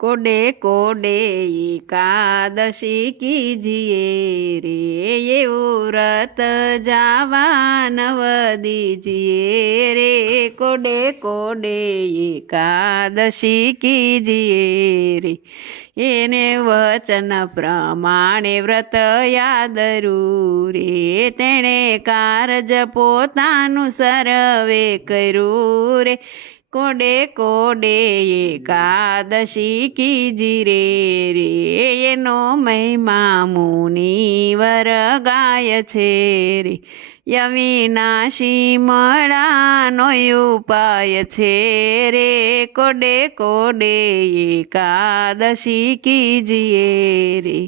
कोडे कोडे एकादशी कीजिए रे, ये व्रत जावा नव दीजिए रे। कोडे कोडे एकादशी कीजिए रे, એને વચન પ્રમાણે વ્રત યાદરું રે, તેણે કારજ પોતાનું સર્વે કર્યું રે। કોડે કોડે એકાદશી કીજી રે, એનો મહિમા મુનિવર ગાય છે રે। અવિનાશી મળાનો ઉપાય છે રે, કોડે કોડે એકાદશી કીજીએ રે।